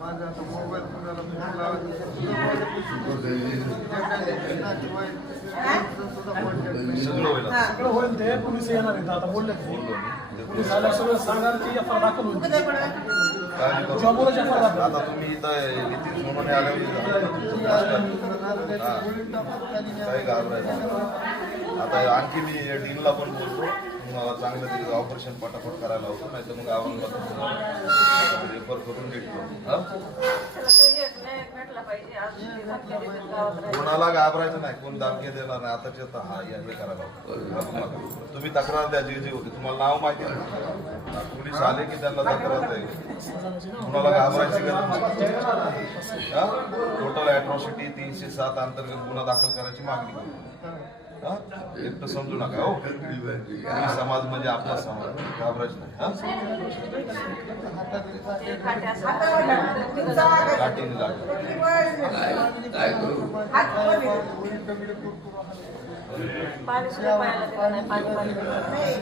माझा आता मोबाईल कुणाला फोन लावायचा सगळं होईल आता. सगळं होईल ते पोलीस येणार आहेत आता बोलले पोलीस आल्या सगळं सांगणार की एफ दाखल होईल काय नाही करू. जेव्हा बोलायची एफ दाखल आता तुम्ही इथं नितीन सोनवणे आल्यावर काही घाबरायचं नाही. आता आणखी मी डीलला पण बोलतो, तुम्हाला चांगलं तरी ऑपरेशन पटापट करायला होतं, नाही तर मग औरंगाबाद रेफर करून भेटतो. कोणाला घाबरायचं नाही, कोण दाबके देणार नाही. आताच्या आता हा या हे करायला होतं. तुम्ही तक्रार द्या जे जे होते. तुम्हाला नाव माहिती आहे, पोलीस आले की त्यांना तक्रार द्यायची. कुणाला घाबरायची गरज नाही. टोटल अॅट्रॉसिटी 307 अंतर्गत गुन्हा दाखल करायची मागणी करू. एकटं समजू नका हो. समाज म्हणजे आपला समाज, घाबरायचं नाही. गाठीने लागलं. पाणी सुद्धा पाहायला दिलं नाही.